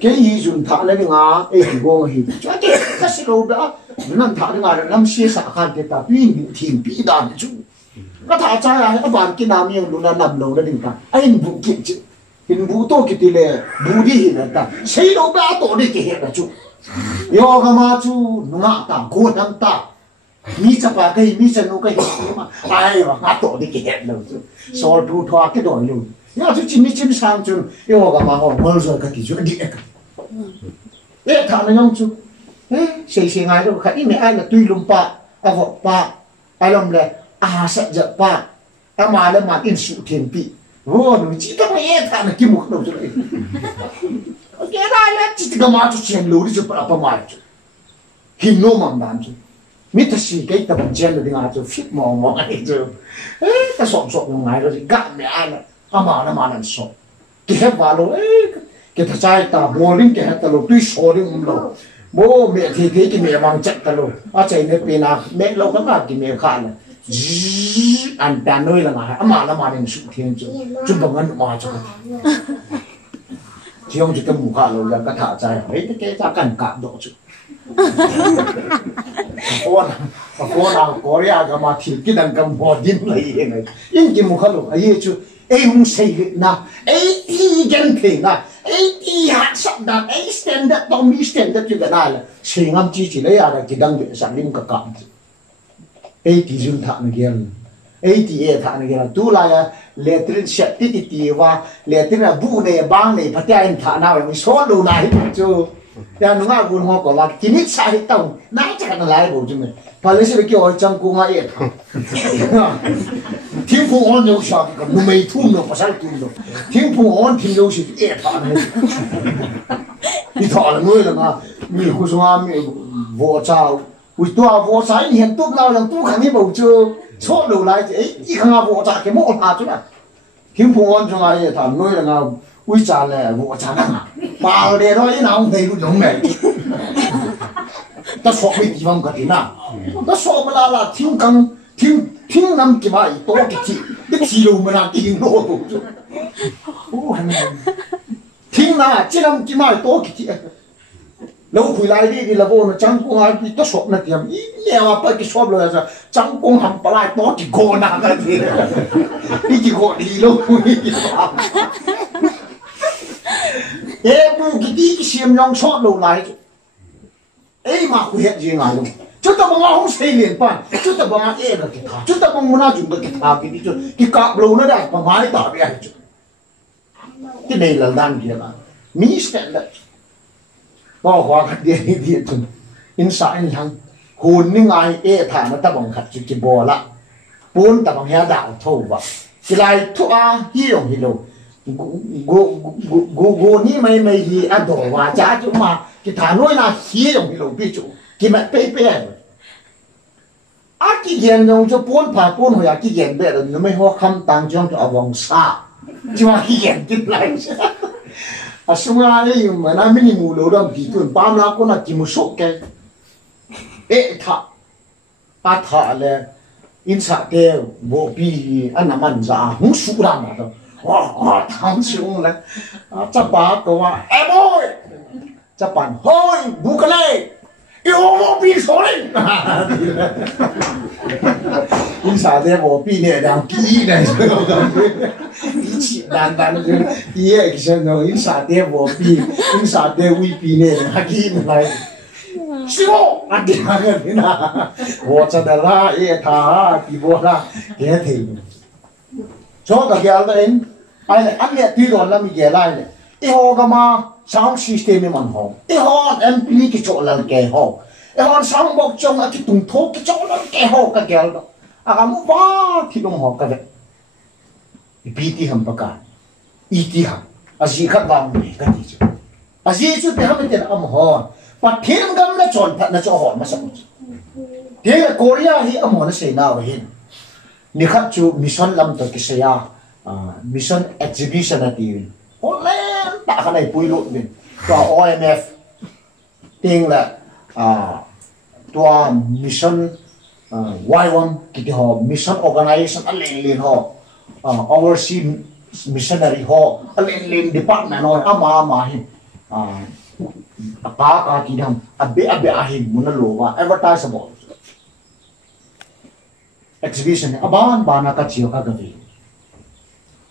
cái gì chúng ta này ngà ấy thì có gì cho cái sự đâu đó nên thà ngà làm xe sạc hàng cái ta tuy thiên bị đàn chứ cái thà trái là cái bàn cái nam yêu luôn là nằm lâu đó đừng cả anh vụ kiện chứ hình vụ to cái tỷ lệ vụ đi hình là ta xây đâu đã tổ đi cái hiện là chú yêu cái mà chú ngã ta cố đăng ta mi chấp vào cái mi chân nó cái hiện mà ai mà ngã tổ đi cái hiện đâu chứ so đủ thoa cái đội luôn nhớ chú chỉ mi chim sang chú yêu cái mà họ mở rồi cái chú đi cái ê thằng nó nhông chú ê xây ngay đâu khai mẹ ai là tuy lùm pa à vợ pa ai làm là à sẽ giật pa à mà là mà in sự thiền bị vô nó chỉ tao nghe thằng nó kim một đầu cho đấy cái này là chỉ cái mà chú xem lối đi chú phải apa mai chú hình nôm mà làm chú mít gì cái tập chân là đi ngã chú fit mò ngay chú cái sọt ngay rồi gạt mẹ ai là à mà làm sọt cái hết vào rồi cái thằng trai ta mua linh cái hết ta rồi tuy số đi rồi bố mẹ thì cái mẹ bằng chặt ta rồi à chạy nơi bên nào mẹ lâu lắm là cái mẹ khai là anh ta nơi là ngài mà làm sự thiên chứ chứ bằng ngân mà cho chỉ ông chỉ cái mũ khai rồi là cái thả trai ấy cái ta cần cảm độ chứ con nào có ra cái mà thì cái đằng cầm bò dính lại vậy này nhưng cái mũ khai rồi ấy chứ ấy không xây dựng na ấy đi dân thể na ấy đi hạt sập na ấy stand up tao mi stand up chứ cái này là xây ngắm chỉ lấy à là cái đằng để sản linh cả cảm ấy thì dùng thằng kia ấy thì thằng kia tu là letrin sẽ tí tí và letrin là bu này bang này phát triển thằng nào mình số đồ này chứ ya nó ngã buồn hoa có là chỉ biết sai tông nãy chắc là lại bộ chứ mình phải lấy cái kiểu trong cung ngay thằng thiên phú ổn nhiều sao còn nó mấy thu nó có sao thu nó thiên phú ổn thiên nhiều gì thằng này đi thọ là người là mà mình không sao mình vợ cháu ui tua vợ trái hiện tốt nào là tu khẳng định bầu chưa số đầu lại thì ấy chỉ khang vợ trái cái mộ hạt chứ nào thiên phú ổn trong này thằng người là nào ui trả là vợ trái năng à bà để đó cái nào không thấy luôn giống này ta số mấy地方个的呐ta số mà là thiên căng thiên năm cái bài to cái thị路mà là thiên lô chứ thiên là chỉ năm cái bài to cái lâu hồi lại đi là vô nó chẳng có ai bị ta số nó tiệm ý nhiều à phải cái số rồi là chẳng có hàng phải lại to cái cô nào cái gì đi cái cô đi lâu em cái đi cái xiêm nhong số lâu lại ấy mà hiện gì ngài luôn chúng ta bằng không xây liền pan chúng ta bằng ấy là cái thà chúng ta bằng muốn dùng cái thà cái đi cái cặp lâu nó đã bằng hai tờ vậy cái này là đang kia là mỹ standard bao hoa cái gì gì chứ inside hàng hồn những ai ấy thà nó ta bằng khát cái bò la bốn ta bằng hea đảo thâu vào cái này thua hiểu go ni mày gì ăn đồ và giá chứ mà cái thà nói là khí đồng hiểu biết chủ cái mà pe cái hiện trong cho bốn hồi cái hiện bé là nó mới hoa khăm tăng trong cho vòng xa chứ mà cái hiện cái này à xong rồi mà nó mình ngủ lâu đó thì tuần ba năm con là chỉ một số cái thà là in sát cái bộ bi anh nằm ăn ra không sụp ra mà đâu wow thằng xuống là chắc bà câu em ơi chắc bạn thôi bu cái này yêu bộ bi số đấy in sát cái bộ bi này đang kỹ này đi chỉ dan iya kisah no insade bobi insade wipi ne haki nai siwo adi hangat na wacha dala tha ki bola ke the so ka gyal da en ai anya ti ron lam ge lai ne e ho ga ma sound system man ho e ho ampli ki cho lan ke ho e ho sound box chong a ki tung tho ki cho lan ke ho ka gyal da aga mu ba thi dong ho ka de pt ham paka iti ha aji khat bang ne ka ti chu aji chu pe ham te am ho pa thiên gam na chon phat na cho ho ma sa te korea hi am ho na se na wa hin ni khat chu mission lam to ki se ya mission exhibition ati Holland ta ka nai pui lu ni to OMF ting la to mission Y1 ki ho mission organization alin ho overseas missionary ho alin department ho ama hi ka ki dam abe ahin munalowa advertisable exhibition aban bana ka chiyo ka gavi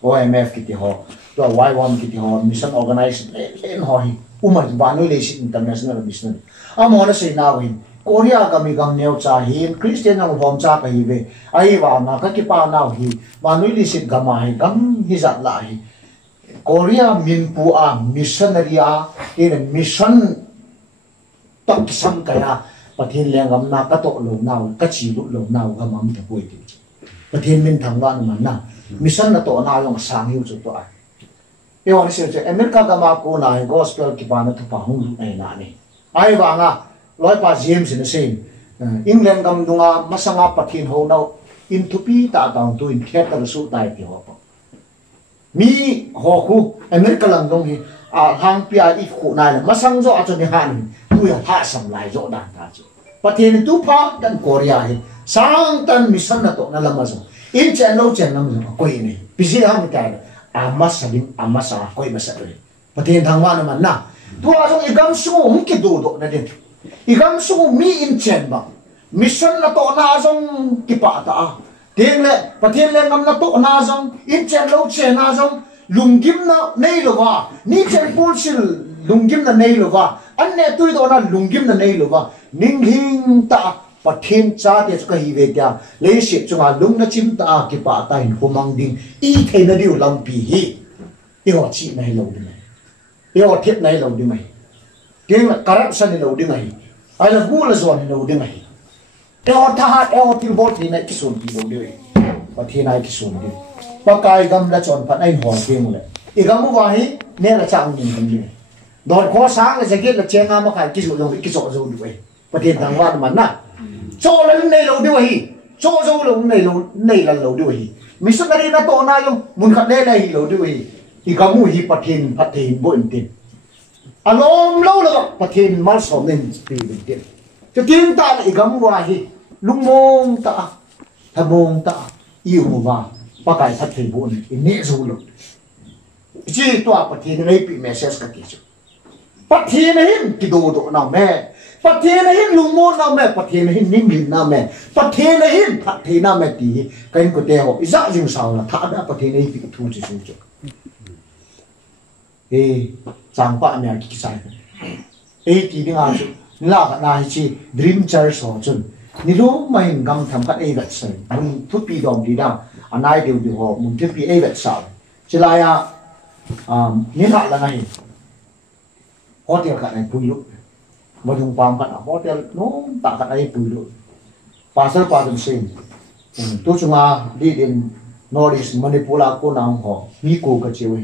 OMF ki ho to Y1 ki ho mission organization len ho hi umar banu le international mission amona sei na win Korea kami gam neo cha hin Christian ang hom cha ka hi ve ai wa na ka ki pa na hi manui li sit gama hi gam hi zat la hi Korea min pu a missionary a in mission tak sam kaya pathin leng gam na ka to lo na ka chi lu lo na ga mam ta poi ti pathin min thang wan man na mission na to na yong sang yu chu to a e wa ni se America ga ma ko na gospel ki pa na to pa hung ai na ni ai wa nga loi pa James in the same England gam dunga masanga pathin ho now into pi ta down to in theater su tai ti ho mi ho khu America lang dong hi hang pia if khu nai masang zo a chon ni han tu ya ha sam lai zo dan ta chu pathin tu pa kan Korea hi sang tan mission na to na lama zo in chen lo chen nam zo ko ni bisi ha mi ta amasa ko i masa re pathin thang wa na man na tu a zo i gam su hum ki do na din igam su mi in chen ba mission na to na zong ki pa ta ting le pathin le ngam na to na zong in chen lo chen na zong lungkim na nei lo wa ni chen pul sil lungkim na nei lo wa an ne tu do na lungkim na nei lo wa ning hing ta pathin cha te ka hi ve kya le shi chunga lung na chim ta ki pa ta in humang ding i the na diu lam pi hi i ho chi nei lo di i ho thiet nei lo di mai tiếng là corruption lâu đi ngay, ai là gu là zon lâu đi ngay, eo tha eo til bot thì này cái sồn thì lâu đi, và thì này cái sồn đi, và cái gam là chọn phận anh hỏi tiếng này, ý gam mua vải nên là chẳng nhìn không gì, đòn khó sáng là sẽ là che ngang mà cái sồn lâu cái sồn rồi đuổi, và thì thằng hoa mà na, cho lên này lâu đi, cho lâu này là lâu đi, mình xuất ra nó to na luôn, muốn khát đây này lâu đi, ý gam mua hi phát hiện bổn tiền. Alom lâu rồi, pathin mal som nên pi bình tiện. Cho tiếng ta lại gắm qua hi, lung mong ta, tham mong ta, yêu mà ba cái phát triển buồn, nhẹ rồi luôn. Chỉ toa pathin này bị message cái gì? Pathin này cái đồ nào mẹ, pathin này lung mong nào mẹ, pathin này nín nín nào mẹ, pathin này phát triển nào mẹ tí, cái anh có thể họ, giá dùng sao là thà đã pathin này bị thu chỉ dùng cho. Sang pa mẹ kí sai tí đi ngang là cái này chỉ dream church họ chun ni lúc mà hình gam tham cái vật sai muốn thúc pi dòng đi đâu anh ai đều họ muốn thúc pi vật sao chỉ là ni hạ là này hotel cái này bùi lúc mà dùng farm cái hotel nó tạ cái này bùi lúc pasal pasal sen tu cuma đi đến Northeast Manipur cô nào họ mi cô cái chiều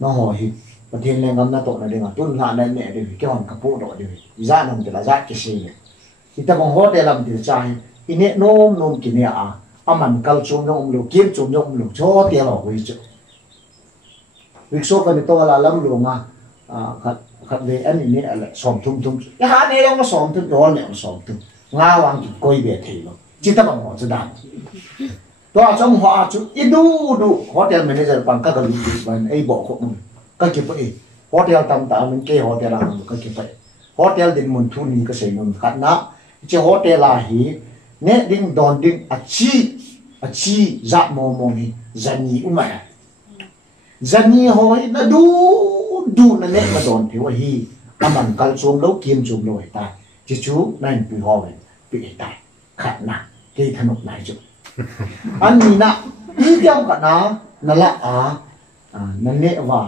nó họ hi pathin leng gam na to na denga tun la na ne de ke hon kapu do de za nam de la za ke se ita bong hotel am de chai ine nom ki ne a aman kal chung nom lo kim chung nom lo cho te lo wi chu wi so ka ni to la lam lo nga khat ve an ni ala som thum ya ha ne long som thum do le som thum nga wang ki koi be thei lo chi ta bong ho chu dan to trong ho chu idu hotel manager pang ka ga lu ban ai bo ko cái kiểu vậy hotel tam ta mình kê hotel làm cái kiểu vậy hotel đến muốn thu ni cái gì mình khát nát chứ hotel là hi nè đinh đòn đinh à chi dạ mồ hi dân nhị mà zani hoi na du na net na don thiu hi aman kal chum lo kim chum lo ta chi chu nan pi ho pi ta khat na ke thanuk nai chu an ni na i diam ka na la na ne wa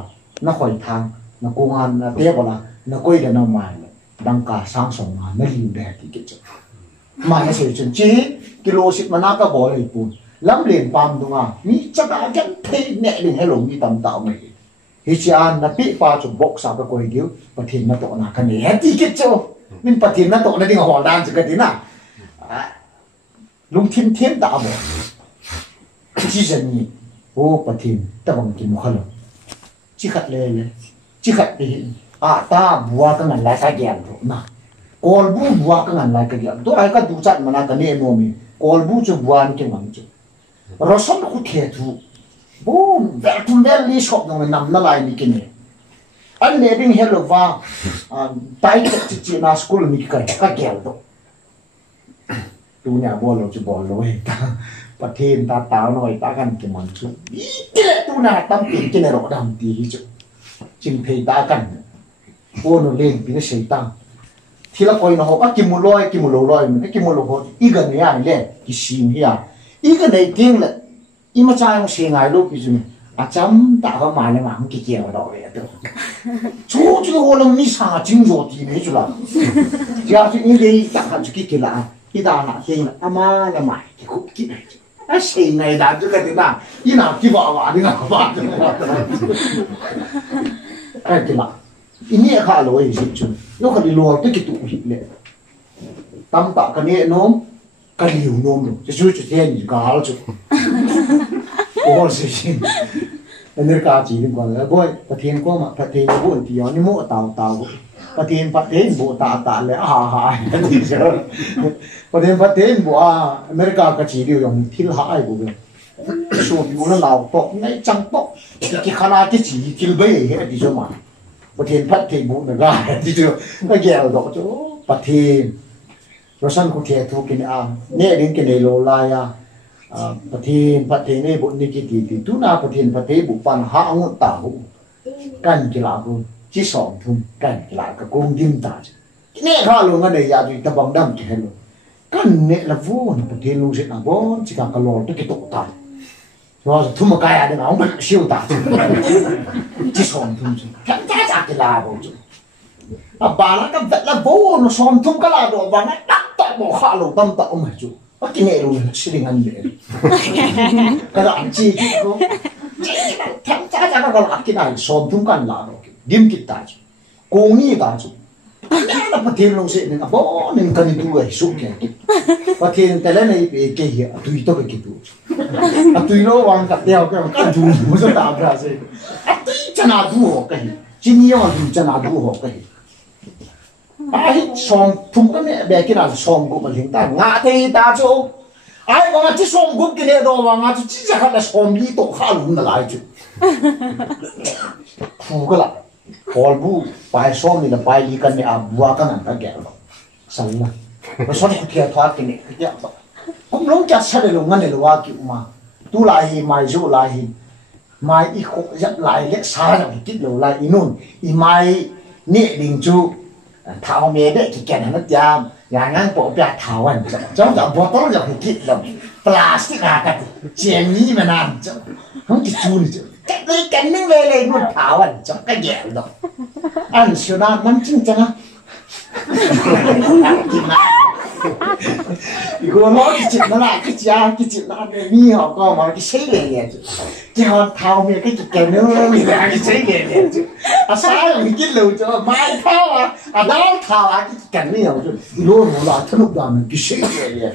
na khoi thang na kungan na te bala na koi da na mai dang ka sang song na liu de ti ke chu ma na se chen chi kilo sit mana ka bo le pu lam len pam dunga mi cha da jan the ne ling hello mi tam ta mai hi chian na pi pa chu box sa ka koi diu pathin na to na ka ne ti ke chu min pathin na to na ding ho dan chu ka ti na lung thiên thiên đã bỏ chỉ dân nhỉ ô pathin ta bằng kim khalo chỉ khát lên chỉ khát đi ta bua cái ngành lại cái gì rồi na call bu bua cái ngành lại cái gì tôi ai cái tu chặt mà na cái này mua mi call bu cho bua anh cái măng chứ rồi xong nó cũng thiệt thu bố vẽ thun vẽ lý shop nó nằm nó lại như cái này anh này bên hello va tay cái chị na school mi cái gì đó tu nhà bua lo chứ bò rồi ta pathin ta táo nói taกันcái món chú cái lẽ tu nhà tâm tiền cái này rõ đam tí chứ chừng thầy taกันbua nó lên bị nó sấy tăng thì là coi nó họ kim một lôi mình cái kim một lôi họ ý gần này anh lên cái sim hi ý cái này tiếng là ý mà cha ông xe ngài lúc cái gì chấm ta có mà lên mà không kia đó vậy được chú cái hồ lòng mi sa chính rồi thì này chứ là giờ thì như đây ta làm cái là cái đàn là cái là ama là mày cái cục cái này xe này đã chứ cái gì nào ý nào cái vợ đi nào vợ cái là ý nghĩa khá là gì chứ nó còn đi lùa cái tụ hình này tâm tạ cái này nó cái liều nôm rồi chứ chứ tiền gì cả chứ ủa gì nên cả chỉ liên quan là bôi phát hiện qua mà phát hiện bộ thì nó mua tàu phát hiện bộ tạ lại cái gì chứ phát hiện bộ America cái chỉ điều dùng thiên hải bộ vậy số bộ nó lao to ngay trắng to cái khana cái chỉ kêu bây hết đi cho mà phát hiện bộ nó ra đi chưa cái ghẹo đó chứ phát hiện rồi sang cũng thiệt thu cái này nè đến cái này lô lai phát hiện này bộ này cái gì tu na phát hiện bộ pan hạ ngọn tàu cảnh cái là luôn chỉ sòng thùng cảnh cái là cái công tim ta nè ha luôn cái này giờ thì ta bằng đâm cái luôn cảnh nè là vô phát hiện luôn sẽ là vô chỉ cần cái lò cái tổ ta rồi thu một cái này không phải siêu ta chỉ sòng thùng chứ chắc cái là vô bà nó cái vật là vô nó sòng thùng cái là đồ và nó đắt tại bỏ hạ lầu tâm tạo mà chú cái này luôn sẽ đi ăn vậy cái là chi chứ không thằng cha nó còn cái này sòng thùng cái là đồ điểm kịch ta chứ cố nghĩ ta chứ nó phát hiện luôn sẽ nên bố nên cần đi đuổi xuống cái phát hiện cái này bị cái gì tùy tôi cái tùy tùy nó vàng cắt đeo cái tùy nó sẽ tạo ra gì tùy cho nào đuổi cái chỉ nhiều mà tùy cho nào đuổi cái ai sòng thùng cái này bé cái nào sòng cũng mà hiện ta ngã thì ta chỗ ai mà chỉ sòng cũng cái này đâu mà ngã chỉ chắc là sòng đi tổ khá luôn là lại chứ phụ cái là call bu bài sòng này là bài đi cái này bua cái này cái kiểu sao mà nó sòng cái kia thoát cái này cái kiểu cũng lúc chắc sẽ được ngân này là qua kiểu mà tu lại mai dụ lại mai ít khổ dắt lại lẽ xa là cái đầu lại inun mai nhẹ đình chu thảo mẹ đấy cái này nó chạm nhà ngang bộ bia thảo anh trong đó bộ tao là cái lồng plastic cái chén nhí mà làm không cái chu này cái nước lên luôn thảo anh trong cái dẻo đó anh siêu nam nắm chân chân á cô nói cái chuyện nó là cái chuyện nó mi họ con mà cái xấy lẻ chứ họ thao mẹ cái nó là cái xấy lẻ chứ sáng mình cái lều cho mai thao đó thao cái cảnh này rồi luôn là thân lúc đó mình cái xấy lẻ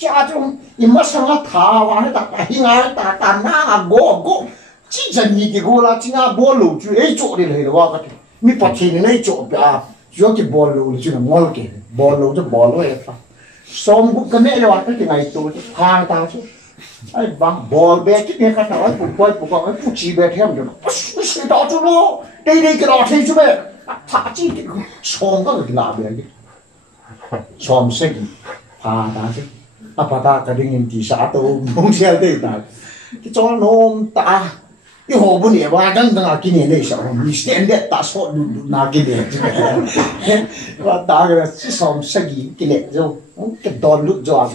cha chúng im mà sang thao nó ta hi ngã ta na go chỉ chân như cái cô là chỉ ngã bố lù chú ấy chỗ điเลยว่าcái mi phát hiện này chỗ cho cái ball lù chứ là ngol cái ball lù cho ball lù ấy xong cũng cái này là cái ngày tôi hàng ta chứ ai bằng ball bé cái này cái nào ấy phụ coi phụ chỉ bé theo được cái đó chú nó đây cái đó thấy chú bé thà chỉ cái xong cái là bé cái xong sẽ phá ta chứ ta cái đinh thì sao tôi không xem đây ta cái cho nôm ta cái hồ bún nè ba găng găng cái này sao mình standard ta số na cái này và ta cái chỉ xong sẽ cái này rồi cái đòn lúc cho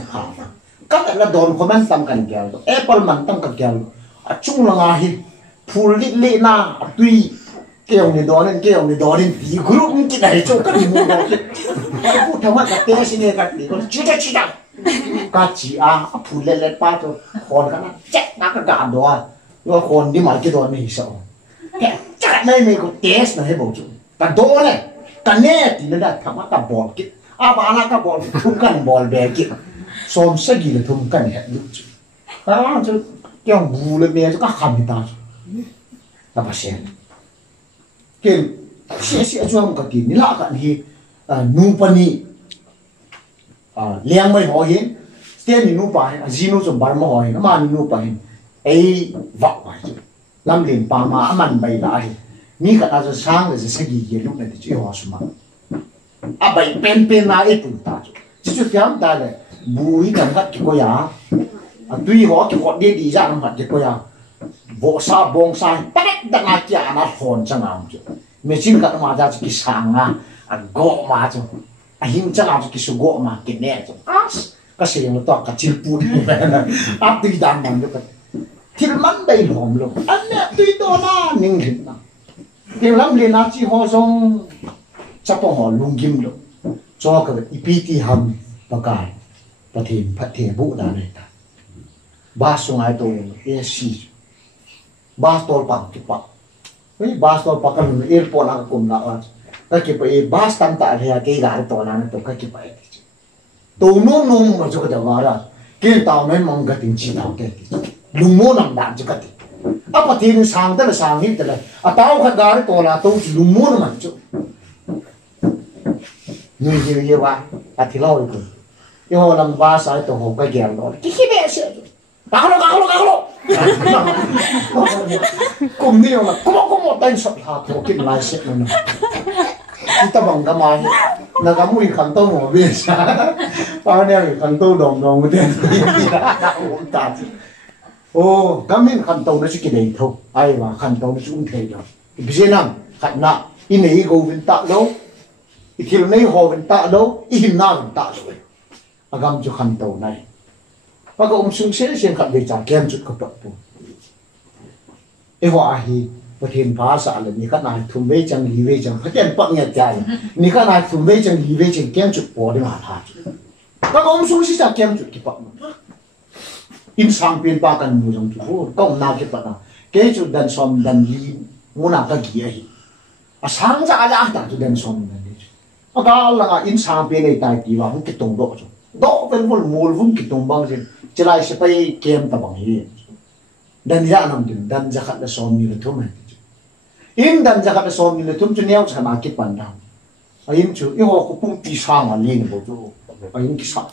các là đòn comment tâm cần kéo Apple man tâm cần kéo chung là ngay full lệ na tuy kéo này đó nên thì group cái này cho cái gì mua đó cái phụ thằng cái tên xin cái gì còn chỉ đó cái chỉ full lệ ba cho còn cái chết nó cái gà đó rồi còn đi mà cái đó này sao cái chắc này mình có test này bảo chú cái đó này cái này thì nó đã thằng cái ball cái bà nó cái ball thùng cái ball bè cái xóm sẽ gì là thùng cái này được chứ đó chứ cái ông bù lên bè cho các khăm người ta là bà xem cái sẽ cho ông cái gì ní lạ cái gì nu pani liang mai hỏi hiện tiền nu phải zino trong bar mà hỏi nó mà nu phải ấy vọng vậy làm liền pa mà mình bày lại ní cái ta sáng là sẽ gì lúc này thì chỉ hoa suma bày pen na ấy tụi ta chỉ cho tiếng ta là bùi cầm gắt cái coi à tuy họ cái họ đi ra làm cái coi à bộ sa bong sai tất cả là chả nó hồn chẳng nào chứ mình xin cái mà ra cái sáng gõ mà chứ hình chẳng nào cái số gõ mà cái nè chứ cái gì nó to cái chim bùn vậy là tuy đàn bằng được thì mình đây hòm luôn anh nè tuy to na nhưng hình na cái lắm liền na chỉ họ xong chắc họ lung kim luôn cho cái IPT hầm và cái và phát thiền vụ đàn này ta ba số ngày tôi AC ba stol bằng cái bạc với ba stol bạc cái mình airport là cùng là cái cái ba stand tại thì cái gái to là nó cái cái tôi nung mà cho cái đó là cái tàu này mong cái tính chỉ tàu cái lùng mua nằm đạn cho cái apa thiên sang đó là sang hết rồi tao cái gái to là tôi chỉ lùng mua mà chứ nhiều quá thì lâu rồi nhưng mà làm ba sai tôi học cái gel đó cái bé sẽ gào lo cùng nhiều là có một tay sọt hạt của cái lái xe này kita bang kamay nagamuy kanto mo bisa pa niya kanto dong mo din kami kanto na si kinay to ay wa kanto na si untay do ibig nang kana inay go vinta lo itil nay ho vinta lo ihina vinta lo agam jo kanto nay pag sung sen kat de cha kem chut ko po ewa hiประเทศภาษาเลยนี่ขนาดทุ่มเวจังลีเวจังเขาเต้นปักเงียบใจนี่ขนาดทุ่มเวจังลีเวจังแก้มจุดปอได้มาพาจุดก็องค์สูงสิจะแก้มจุดกี่ปักอินสังเป็นปากันมูจงจุดโอ้ก็น่าเก็บปักนะเกจุดดันซอมดันลีมูนักก็เกี่ยหิสังจะอะไรต่างจุดดันซอมดันลีก็แล้วก็อินสังเป็นในใจตีว่าหุ่นกิตงโดจุดโดเป็นคนมูลหุ่นกิตงบางสิ่งจะไล่สไปเกมตะบังฮีดันยานำดึงดันจะขัดซอมนี่เลยทุ่มin dan jaga so ni le tum chu neu chana ki pan dam in chu i ho ko pum pi sang a lin bo chu in ki sa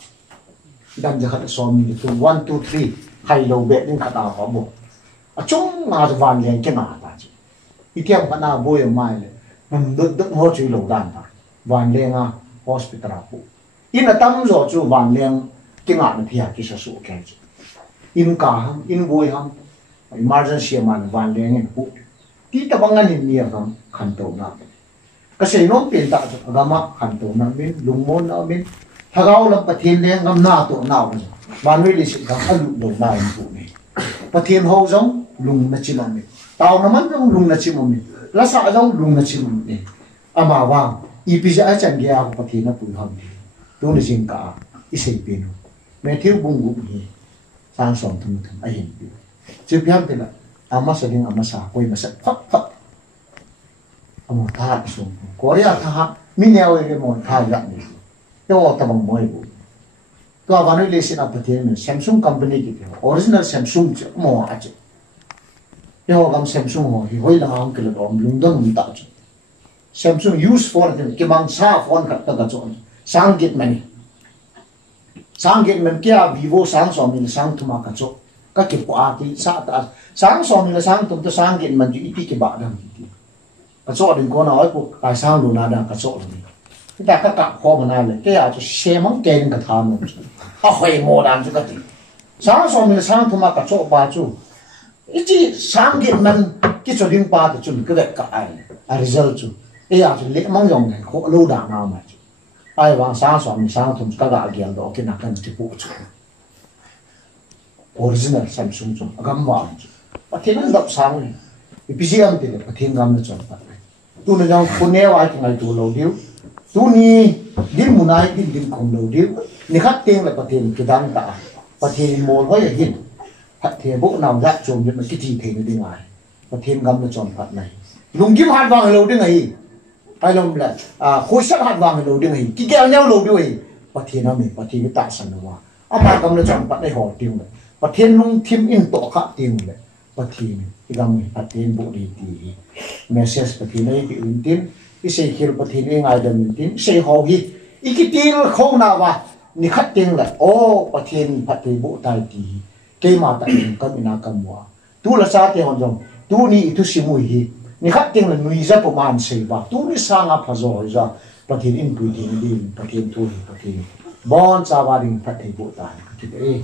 dan jaga so ni le tum 1 2 3 hai lo be din khata ho bo a chung ma van len ke na ta chi i tiam pa na bo yo mai le nam dut ho chu lo dan ta van le nga hospital pu in a tam zo chu van leng ki nga na thia ki sa su ke chu in ka ham in boi ham emergency man van leng en pu tí ta bằng anh nhiều không khăn tổ nào cái gì nó biến tạo cho cái mà khăn tổ nào bên lùng môn nào bên thằng ao là bát thiên đen ngâm na tổ nào rồi và nuôi đi sự gặp ăn lụng đầu này tổ này bát thiên hậu giống lùng là chỉ làm mình tàu nó mất giống lùng là chỉ một mình lá sạ giống lùng là chỉ một mình mà vàng IPJ chẳng nghe học bát thiên nó bùi hầm thì tôi là riêng cả ít xây bên mẹ thiếu bung bụng gì sang sòng thùng ai hiện chưa biết thế là ama saling ama sa koi masa phak phak amo tha sum korea tha mineo e mo tha la ni yo ta bang moi bu to va no le sin apathen Samsung company ki original Samsung mo a che yo gam Samsung ho hi hoi la ang ke la dom lung dong ta che Samsung use for ke mang sa phone ka ta cho sang git man kya Vivo sang so min sang thuma ka cho các cái quả thì sáng so mình là sáng tụi tôi sáng kiện mình chỉ ít cái bạn đâu cái chỗ đừng có nói của tại sao đồ nào đang cái chỗ này chúng ta các cặp kho mà này là cái cho xe mắm kèn cái tham nó à khỏe mồ đàn cho cái gì sáng so mình là sáng tụi mà cái chỗ bà chú Ichi sangit man ki choding pa de chun ke ka ai a result chu e a chu le mang yong ne ko lo da na ma chu ai wang sang som sang thum ka ga gyal do ke na kan ti pu chu original Samsung chu agam wa chu pathen lop sang ni pcm te pathen gam na chu pa tu na jang ko ne wa ki ngai tu lo diu tu ni din munai din khom lo diu ni khat teng la pathen ki dang ta pathen mol ho ya hin hạt thế bộ nào ra trộm được cái gì thế nữa đi ngoài và thêm găm nó tròn phạt này lùng kim hạt vàng lâu đi ngày hay lùng là khối sắt hạt vàng lâu đi ngày cái keo nhau lâu đi ngày và thêm nó mình và thêm cái tạ sản nữa mà găm nó tròn phạt này họ tiêu này và thêm lùng thêm in tổ khác tiêu này và thêm cái găm mình và thêm bộ đi thì message và thêm này cái in tin cái xây khi và thêm cái ngày đêm tin xây họ hi cái tin không nào mà ni khát tiền là ô và thêm bộ tài thì cái mà tại mình có mình cầm mua tu là sao thì họ dùng tu ni tu simu hi ni khát tiếng là nuôi ra bộ man xây và tu ni sang áp phá rồi ra và thì in tùy thì đi và thì tu và thì bon sa va đình phát thì bộ tài thì đấy